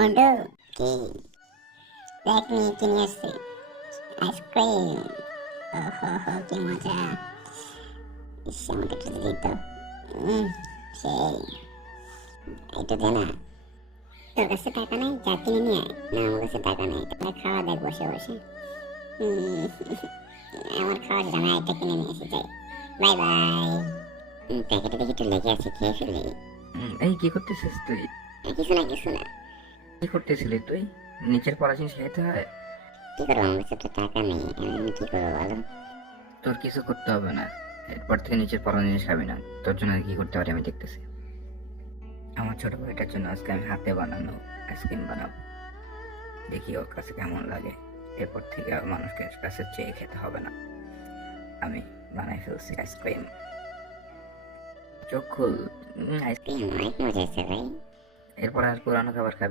মন্টু, কি দেখ নিয়ে কিনে আসছে আইসক্রিম। ওহো কি মজা! ইস, আমাকে একটু দিত। উম, সেই একটু দে না। তোর কাছে টাকা নাই, যা কিনে নিয়ে আয়। না, আমার কাছে টাকা নেই, তাহলে খাওয়া দেখ বসে বসে। উম, আমার খাওয়া শেষ, আমি একটা কিনে নিয়ে এসে যাই। Bye bye. প্যাকেটে দেখি একটু লেগে আছে, খেয়ে ফেলি। এই কি করতেছিস তুই? কিছু না কিছু না। কি করতেছিলি তুই? নিচের পড়া জিনিস খেতে হয়? কি করবো, আমার কাছে তো টাকা নেই, আমি কি করবো বলো? তোর কিছু করতে হবে না, এরপর থেকে নিচের পড়া জিনিস খাবি না। তোর জন্য কি করতে পারি আমি দেখতেছি। আমার ছোট ভাইটার জন্য আজকে আমি হাতে বানানো আইসক্রিম বানাবো, দেখি ওর কাছে কেমন লাগে। এরপর থেকে আর মানুষকে কাছে চেয়ে খেতে হবে না। আমি বানাই ফেলছি আইসক্রিম। চোখ খুল। আইসক্রিম। অনেক মজা হয়েছে ভাই। এরপর আর পুরানো খাবার খাবি